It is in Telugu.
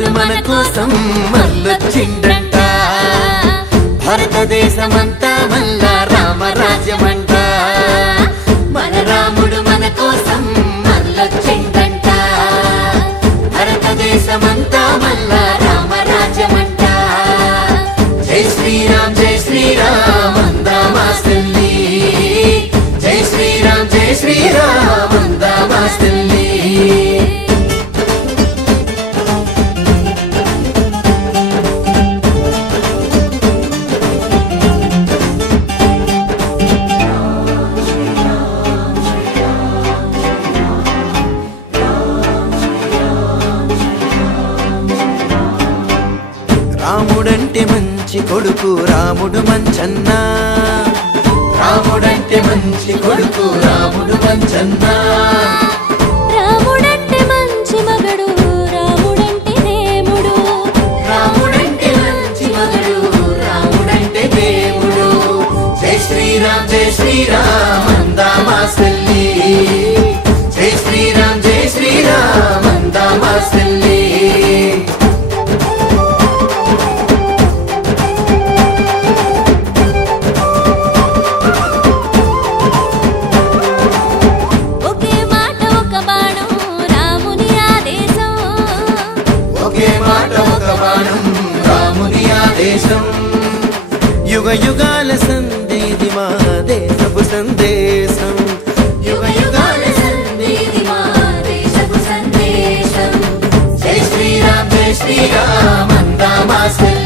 రాముడు మన కోసం మళ్ళొచ్చిండంట భారతదేశమంతా మళ్ళా రామరాజ్యమంట మన రాముడు మన కోసం మళ్ళొచ్చిండంట భారతదేశమంతా మళ్ళా రామరాజ్యమంట జై శ్రీరామ్ జై శ్రీరామ్ అందామాస్తల్లి జై శ్రీరామ్ అందామాస్తల్లి రాముడంటే మంచి కొడుకు రాముడు మంచన్న రాముడంటే మంచి కొడుకు రాముడు మంచన్న రాముడంటే మంచి మగడు రాముడంటే దేవుడు రాముడంటే మంచి మగడు రాముడంటే దేవుడు జై శ్రీరామ్ అందామాస్తల్లి జై శ్రీరామ్ అందామాస్తల్లి యుగ యుగాల సందేది మా దేశపు సందేశం యుగ యుగాల సందేది మా దేశపు సందేశం జై శ్రీరామ్ అందామాస్తల్లి